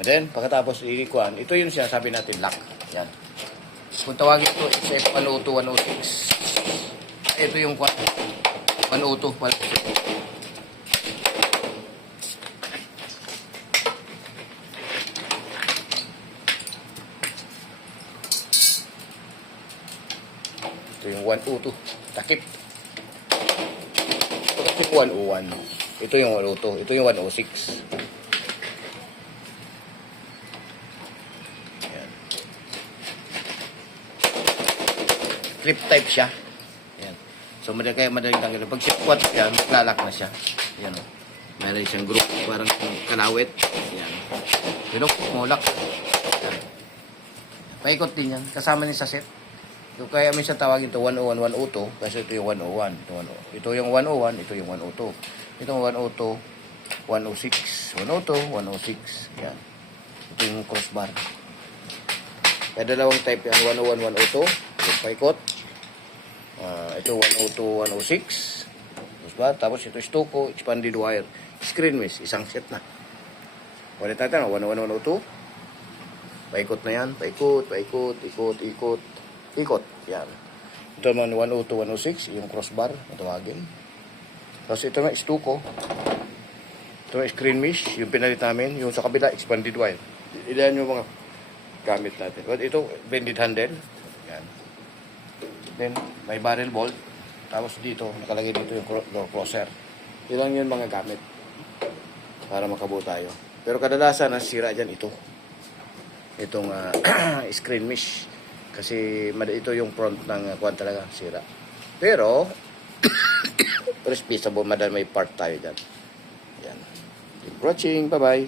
And then, pagkatapos ilikuan, ito yung sinasabi natin, lock. Yan. Kung tawagin ito, SF102, 106. Ito yung 102, 106. Ito yung 102, takip. Ito kasi 101. Ito yung 102, ito yung 106. Clip type siya. Ayan. So, madaling tanggalin. Pag sipwat yan, lalak na siya. Ayan o. Meron siyang group, parang kalawit. Ayan. Pinok, mulak. Ayan. Paikot din yan. Kasama niya sa set. So, kaya minsan tawagin ito 101, 102. Kasi ito yung 101. Ito yung 101, ito yung 102. Ito yung 102, 106. 102, 106. Ayan. Ito yung crossbar. Kaya dalawang type yan. 101, 102. Paikot. Ito 102, 106. Tapos ito stucco, expanded wire. Screen mesh, isang set na. Ulit natin, 101, 102. Paikot na yan. Paikot, paikot, ikot, ikot. Ikot. Yan. Ito naman 102, 106. Yung crossbar, matawagin. Tapos ito na stucco. Ito na screen mesh. Yung pinalit namin. Yung sa kabila, expanded wire. Ilan yung mga gamit natin. But ito, bended handle. Yan. Then, may barrel bolt. Tapos dito, nakalagay dito yung door closer. Ilang yun mga gamit para makabuo tayo. Pero kadalasan, nasira dyan ito. Itong screen mesh. Kasi ito yung front ng kuwan talaga, sira. Pero, pero spaceable, madal may part tayo dyan. Yan. Keep watching. Bye-bye.